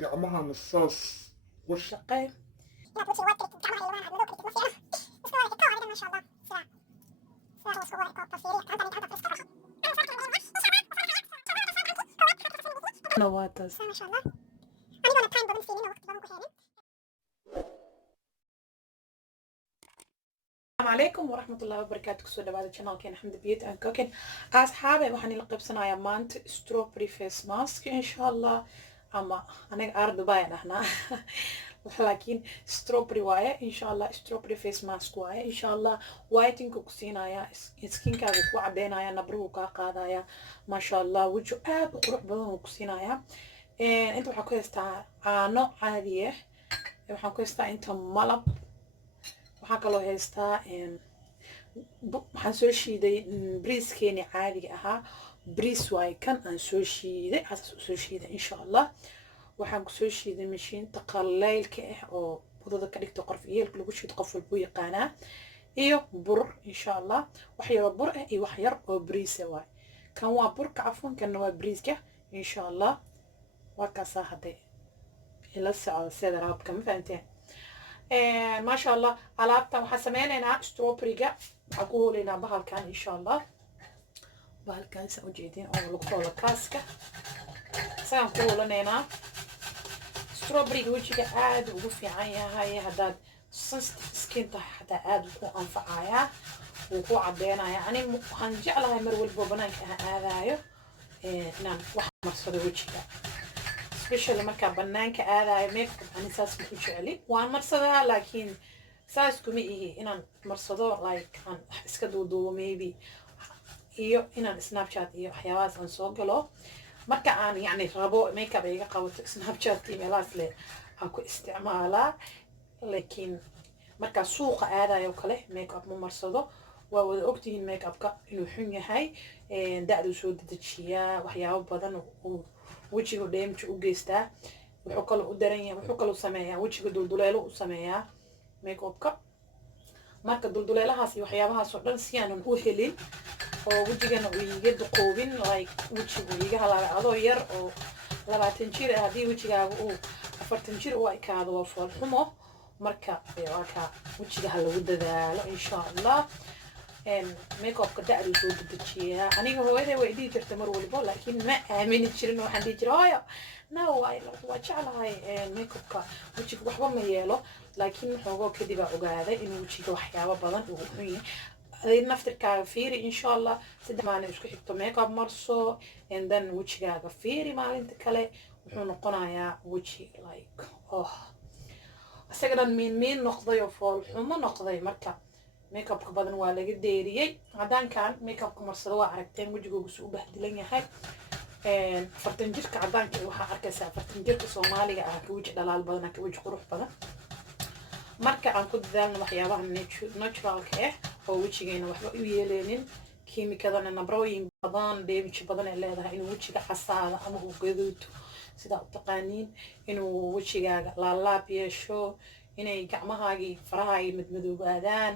gacmaha saas ugu shaqee waa taas. السلام عليكم ورحمة الله وبركاته. كسو دبادة channel كين حمد بيت and cooking. أصحابي وحني لقبسنا يا مانت strawberry face mask إن شاء الله. أما أنا أرد باين إحنا لكن strawberry وايا إن شاء الله strawberry face mask وايا إن شاء الله وايتين كوكسينا يا skin كا بكو عدينا يا نبرو قادا يا ما شاء الله وجو قروح بدن كوكسينا يا أنتوا حكوا يستا نوع عادية وحكوا يستا أنت ملب waxaa kaloo haystaa waxaan soo shiiday briiskeeni caadiga ahaa briis waaye kan aan soo shiiday asaas u soo shiiday insha allah waxaan kusoo shiiday mashiinta qaleylka ah oo budada ka dhigto qorf yeelka lagu shiido qof walbuu yaqaanaa iyo bur insha allah wax yar oo bur ah iyo wax yar oo briisa waaye kan waa burka cafwan kanna waa briiska insha allah waa kaasaa hadday ila socda sida raabka ma fahanteen ما شاء الله alaabtan waxaan sameynaynaa strawberryga waxaan ku hooleynaa bahalkan insha allah bahalkan saa ujeedin oo lagu hoola kaaska saan ku hoolanaynaa strawberryga wejiga aad ugu fiican yahay haddaad sensitive skin tahay xataa aad ku anfacayaa wuu ku cadeynayaa ani waxaan jeclahay mar walbo banaanka aan aadaayo inaan wax marsado wejiga especially marka banaanka aadayo makeup ani saas ma u jecli waan marsadaa laakiin saas kuma ihi inaan marsado like aan iska duuduubo maybe iyo inaan snapchat iyo waxyaabahaas aan soo galo marka aan yacni rabo makeup iga qabato snapchat iyo meelahaas le aan ku isticmaalaa laakiin marka suuqa aadayo kale makeup ma marsado waa wada ogtihiin makeupka inuu xun yahay da'du soo dedejiyaa waxyaabo badan wejiga damage u geystaa wuxuu kaloo u daran yahay wuxuu kaloo sameeyaa wejiga dulduleelo u sameeyaa makeupka marka dulduleelahaas iyo waxyaabahaas oo dhan si aanan u helin oo wejigana uu iga duqoobin like wejigu iga halaabay adoo yar oo 20 jir ah haddii wejigaaga uu 40 jir u ekaado waa fool xumo marka waa ka wejiga ha lagu dadaalo insha allah makeupka da'du soo dedejiyaa aniga hooyaday way dhihi jirtay mar walbo laakiin ma aamini jirin waxaan dhihi jiray hooyo no waa jeclahay makeupka wejiga waxba ma yeelo laakiin xoogoo kadib aa ogaaday inuu wejiga waxyaabo badan uu xun yahay aday naftirkaaga fiiri insha allah 3 maalin isku xigto makeup marso and then wejigaaga fiiri maalinta kale wuxuu noqonayaa weji like isagana miin noqday oo fool xumo noqday marka makeupka badan waa laga deeriyay cadaankan makeupka marsado waa aragteen wejigoogu suu bahdilan yahay 40 jirka cadaanka waxaa arkaysaa 40 jirka Soomaaliga ah ka weji dhalaal badan ka weji qurux badan marka aan ku dadaalno waxyaabaha naturalka ah oo wejigeena waxba u yeeleenin kiimikadana nabrooyin badan damage badan ay leedahay inuu wejiga xasaado ama uu gaduuto sida u taqaaniin inuu wejigaaga laalaab yeesho inay gacmahaagii farahaagii madmadoobaadaan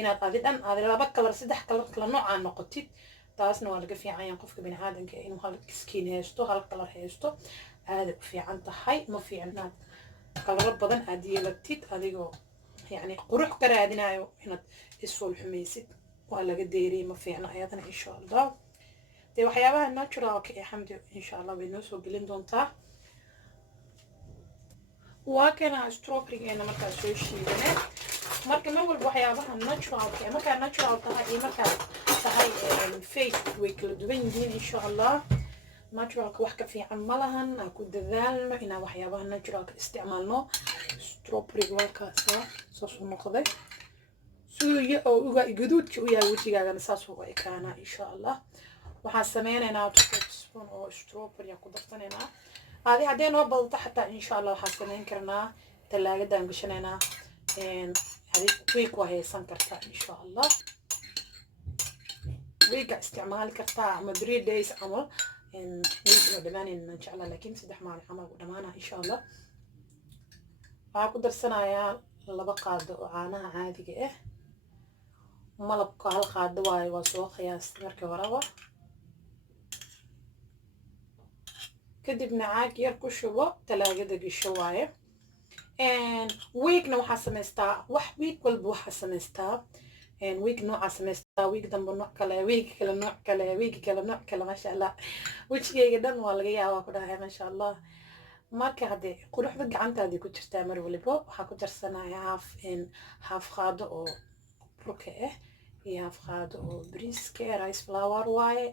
inaad adi dhan aad laba kalar saddex kalar kala noocaan noqotid taasna waa laga fiican yahay qofka bini'aadanka inuu hal skin haysto hal kalar haysto aad u fiican tahay ma fiicnaad kalaro badan aad yeelatid adigoo yacni qurux ka raadinayo inaad isfool xumaysid waa laga deeriyay ma fiicna ayadana insha allah dee waxyaabaha naturalka ee xamdi insha allah way noo soo gelin doontaa waa kana strawberrygeena markaa soo shiidane marka mar walba waxyaabaha naturalka ee markaa natural tahay iyo markaa tahay fake way kala duwan yihiin insha allah naturalka wax ka fiican ma lahan aan ku dadaalno inaan waxyaabaha naturalka isticmaalno strawberry walkaasa saas u noqday suuya oo uga gaduudka u yahay wejigaagana saas u ekaanaa insha allah waxaan sameynaynaa 2 spoon oo strawberry ku darsanaynaa هذه عادين وبضت حتى إن شاء الله حاسمين كرنا تلاجة دام قشنانا هذه ويك وهي سنكرتا إن شاء الله ويك استعمال كرتا مدري دايس عمل إن ويك دماني إن شاء الله لكن سدح مع العمل ودمانا إن شاء الله أقدر سنة يا لبقى عانها عادي إيه ما لبقى هالقاد واي وسوق يا استمر كوروا kadibna caag yar ku shubo talaagada gasho waaye weekna waxaa samaystaa week walba waxaa samaystaa week noocaa samaystaa week dambe nooc kale week kale nooc kale week kale nooc kale maasha allah wejigayga dhan waa laga yaabaa ku dhahay maasha allah marka haddee quruxda gacantaadii ku jirtaa mar waliba waxaa ku darsanaya haaf qaado oo burka ah iyo haaf qaado oo bariiska rice flour waaye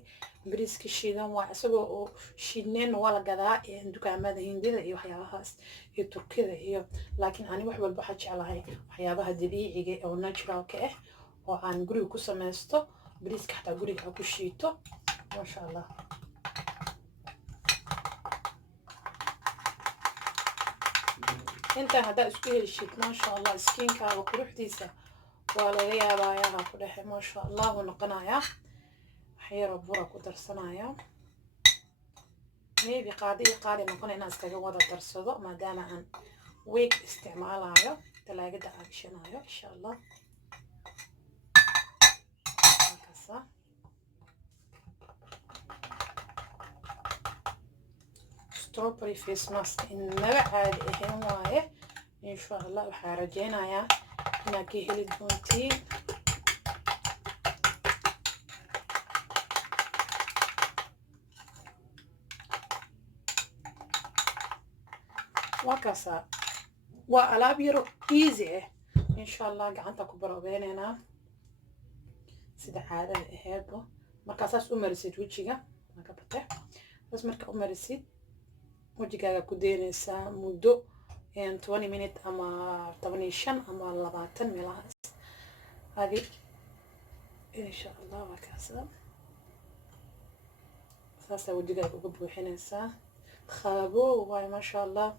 bariiska shiidan waa isagoo oo shiidneenna waa la gadaa dukaamada hindida iyo waxyaabahaas iyo turkida iyo laakiin ani wax walba waxaa jeclahay waxyaabaha dabiiciga oo naturalka ah oo aan guriga ku samaysto bariiska xataa guriga aan ku shiito maasha allah intaan haddaa isku helishid maasha allah skiinkaaga quruxdiisa waa laga yaabayaa ku dhexe maasha allah wuu noqonayaa waxyaroo bura ku darsanaya maybe qaadi iyo qaadi noqona inaan iskaga wada darsado maadaama aan week isticmaalayo talaagada aan gashanayo insha allah strawberry face mask inaba caadi ahayn waaye insha allah waxaa rajeynayaa inaad ka heli doontiin waa kaasaa waa alaab yaro easy ah insha allah gacanta ku baroobeynayna sida caadada aheedba markaa saas u marisid wejiga naga bate saas markaa u marisid wejigaaga ku deynaysaa muddo 20 minute ama 15 ama 20 meelahaas adi insha allah waa kaasaa saasaa wejigaaga uga buuxinaysaa khabo waayo maasha allah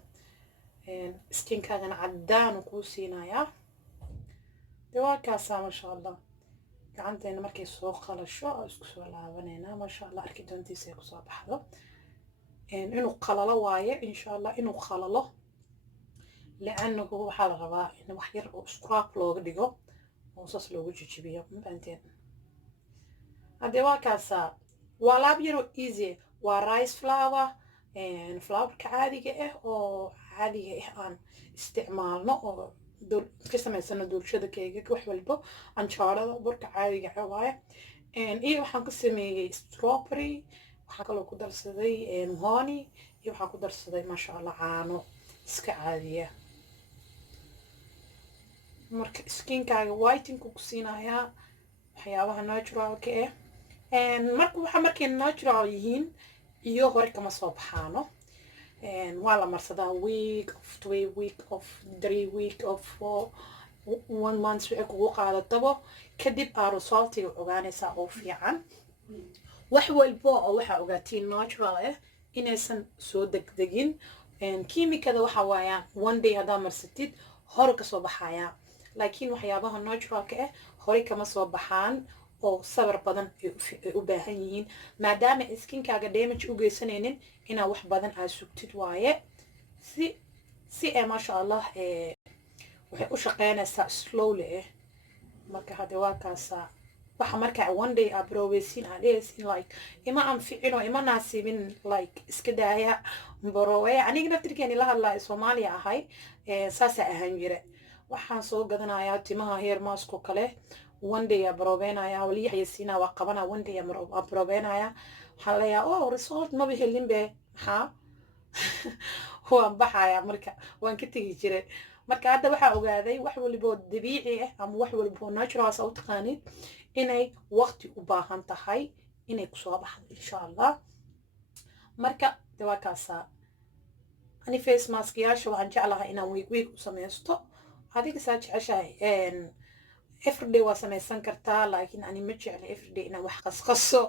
skinkaagana caddaanu kuu siinayaa dee waa kaasaa maasha allah gacanteena markay soo qalasho isku soo laabaneynaa maasha allah arki doontiisa ay kusoo baxdo inuu qalalo waaye insha allah inuu qalalo لأنه waxaa la rabaa in wax yar oo scrap looga dhigo oo saas loogu jijibiyo ma fahanteen hadee waa kaasaa waa laab yar oo easy waa rice flour flourka caadiga ah oo caadiga ah aan isticmaalno oo ka samaysano doorshada keega wax walba anjaarada burka caadiga ah waaye iyo waxaan ku sameeyay strawberry waxaan kaloo ku darsaday honey iyo waxaan ku darsaday maasha allah caano iska caadiya marka skinkaaga whitening ku siinayaa waxyaabaha naturalka ah marka waxa markay natural yihiin iyo hore kama soo baxaano waa la marsadaa week of 2 week of 3 week of 1 month wixii kugu qaadatabo kadib aa resultiga ogaanaysaa oo fiican wax walba oo waxaa ogaatiin natural ah inaysan soo degdegin kiimikada waxa waayaan one day haddaa marsatid hore kasoo baxayaa laakiin waxyaabaha naturalka ah hore kama soo baxaan oo sabar badan ay u baahan yihiin maadaama skinkaaga damage u geysanaynin inaa wax badan aad sugtid waaye si maasha allah waxay u shaqeynaysaa slowly marka hadde waa kaasaa waxa markaa one day aad baroweysiin aad dhehaysiin like ima anficin oo ima naasibin like iska daaya barowe aniga naftirkeeni la hadlaayo soomaaliya ahay saasaa ahaan jire waxaan soo gadanayaa timaha hair mask oo kale one day aad baroobeynaya wali yaxyasiina waa qabanaa one day aad baroobeynaya waxaan leeyahay result maba helin be maxaa waan baxaya marka waan ka tegi jiray marka hadda waxaa ogaaday wax walbo dabiici ah ama wax walbo natural ah u taqaanid inay waqti u baahan tahay inay ku soo baxdo insha allah marka waa kaasaa ani face mask yaasha waxaan jeclahay inaan week u samaysto adiga saa jeceshahay everyday waa samaysan kartaa laakiin ani ma jecla everyday inaan wax qasqaso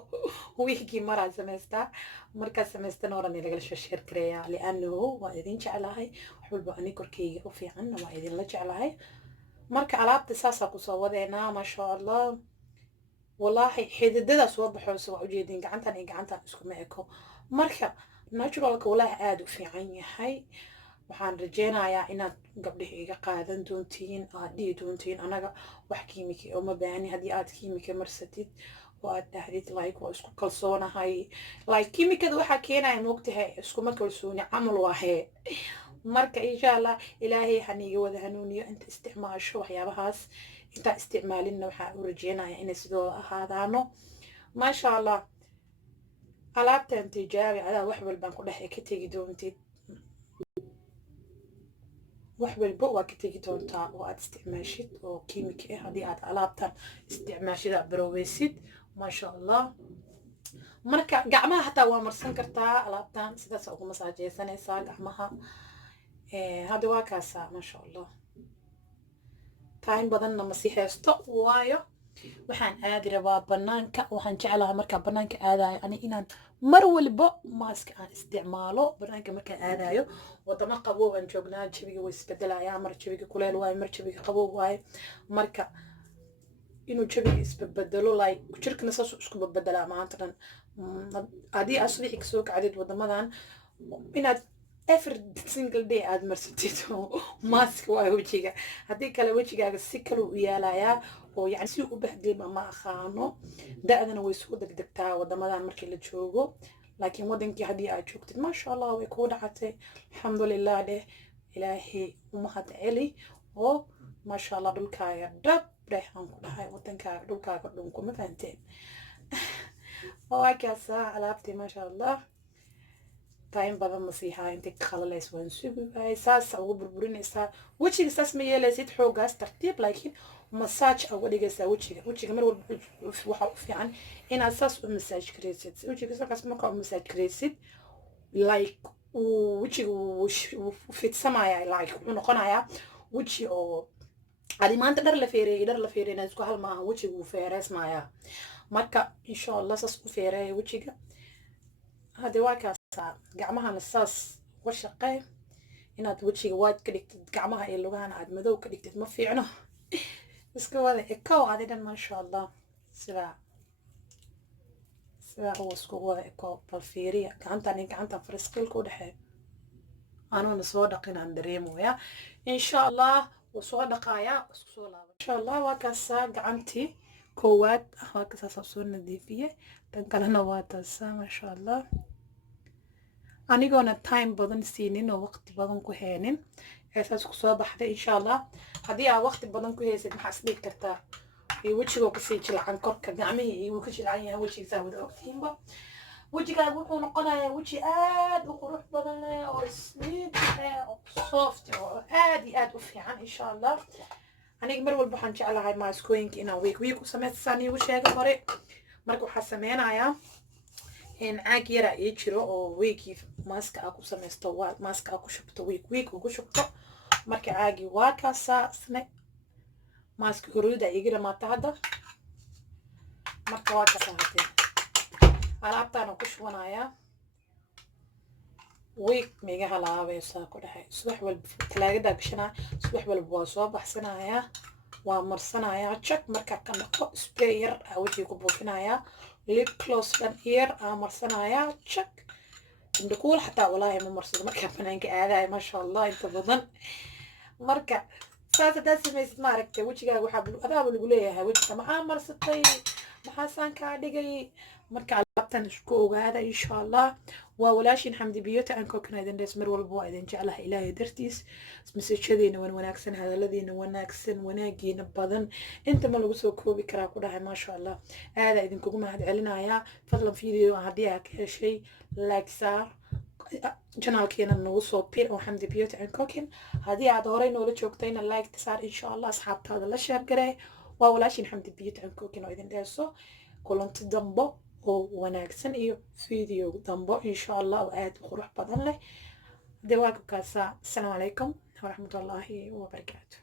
weekii maraa samaystaa markaa samaystana oran lagala sheer gareeyaa li'annahu waa idin jeclahay wax walba ani korkeyga u fiican waa idinla jeclahay marka alaabta saasaa kusoo wadeynaa maasha allah wallaahi xididada soo baxayso waa ujeedin gacantan iyo gacantan iskuma eko marka naturalka wallaahi aad u fiican yahay waxaan rajeynayaa inaad gabdhaha iga qaadan doontiin aad dhihi doontiin anaga wax kiimika uma baahni haddii aad kiimika marsatid waad dhahdid like waa isku kalsoonahay like kimikada waxaa keenaya moogtahay iskuma kalsooni camal waahee marka insha allah ilaahay haniga wada hanuuniyo inta isticmaasho waxyaabahaas inta isticmaalinna waxaa u rajeynaya inay sidoo ahaadaano maasha allah alaabtan tijaabi adaa wax walbaan ku dhex ka tegi doontid wax walba waa ka tegi doontaa oo aad isticmaashid oo kiimika ah haddii aad alaabtan isticmaashid aad baroweysid maasha allah marka gacmaha xataa waa marsan kartaa alaabtan sidaas ugu masaajeysanaysaa gacmaha hadda waa kaasaa maasha allah time badanna ma sii haysto waayo waxaan aadi rabaa banaanka waxaan jeclahay markaa banaanka aadayo ani inaan mar walba maaska aan isticmaalo banaanka markaan aadayo wadamo qabow aan joognaa jawiga way isbedelayaa mar jawiga kuleel waayo mar jawiga qabow waayo marka inuu jawiga isbedelo like jirkana saas isku bedelaa maanta dhan haddii aad subaxii kasoo kacdid wadamadan inaad every single day aad marsatid mask waa wejiga haddii kale wejigaaga si kale u yaalayaa oo yani si u bahdilma ma aqaano da-dana way soo degdegtaa wadamadan markii la joogo laakiin wadankii haddii aad joogtid maasha allah way kuu dhacatay alxamdulilah dheh ilaahay umahad celi oo maasha allah dhulkaaga dhab dheh aan ku dhahay wadankaaga dhulkaaga dhunku ma fahanteen waa kaasaa alaabtii maasha allah time badan masiixa inta khalalays waan suugaay saas ugu burburinaysaa wajiga saas ma yeelaysid xoogaas tartiib laakiin massage uga dhigaysaa wajiga mar walba waxa u fiican inaad saas u massage karaysid wajiga saas marka u massage karaysid like wajiga uu fitsamaya like wuxuu noqonayaa waji oo adi maanta dhar la feereeyay isku hal maaha wajiga uu feereysmaya marka insha allah saas u feereeya wajiga هذا واقع gacmahana saas uga shaqee inaad wejiga waad ka dhigtid gacmaha iyo lugahan aad madow ka dhigtid ma fiicno iska wada ekow adidan maasha allah sidaa uu isku wada ekow bal fiiriya gacantan fariskiilka u dhexeeyo anuuna soo dhaqinaan dareemaya insha allah wuu soo dhaqayaa isku soo laaba insha allah waa kaasaa gacantii koowaad waa kaasaa soo nadiifiye tan kalena waa taasaa maasha allah anigoona time badan siinin oo waqti badan ku heenin eesaas ku soo baxday insha allah haddii aad waqti badan ku haysid maxaa isdhihi kartaa wejigoo kasii jilcan korka gacmihii wuu ka jilcan yahay wejigiisaa wada ogtiinba wejigaaga wuxuu noqonayaa weji aad u qurux badan leh oo sliid leh oo soft oo aad iyo aad u fiican insha allah aniga mar walba waxaan jeclahay maaskooyinka inaan wiig u samaystaan iigu sheega hore marka waxaa sameynayaa caag yara ii jiro oo weekii maaska aa ku samaysto maaska aa ku shubto week ugu shubto marka caagii waa kaasaa isna maaska horoyda iga dhamaata hadda marka waa kaasaa hadee alaabtaan ku shubanayaa week miga halaabaysaa ku dhahay subax walba talaagada gashanaa subax walba waa soo baxsanayaa waa marsanayaa jak markaa ka dhaqo spray yar aa wejiga ku buufinayaa lip gloss dhan yar aa marsanayaa jak indhakuul xataa walaahi ma marsado markaa banaanka aadaaya maasha allah inta badan marka saas haddaad samaysid ma aragtay wejigaaga waxaa adaaba lagu leeyahay wejiga maxaa marsatay maxaasaan kaa dhigay marka alaabtan isku ogaada insha allah waa walaashin xamdi biyota aan kookana idin dhees mar walba waa idin jeclaha ilaahay dartiis masajyadeena wan wanaagsan hadaladeena wanaagsan wanaageena badan inta ma lagu soo koobi karaa ku dhahay maasha allah aadaa idinkugu mahad celinayaa fadlan video haddii aa ka heshay like saar janaalkeena nagu soo bir oo xamdi biyota aan kookin haddii aad horey noola joogtayna like saar insha allah asxaabtaada la sheer garee waa walaashin xamdi biyota aan kookin oo idin dheeso kulanti dambo oo wanaagsan iyo video dambo insha allah oo aad u qurux badan leh dawaaga kaasaa assalaamu calaykum waraxmatullaahi wabarakaatu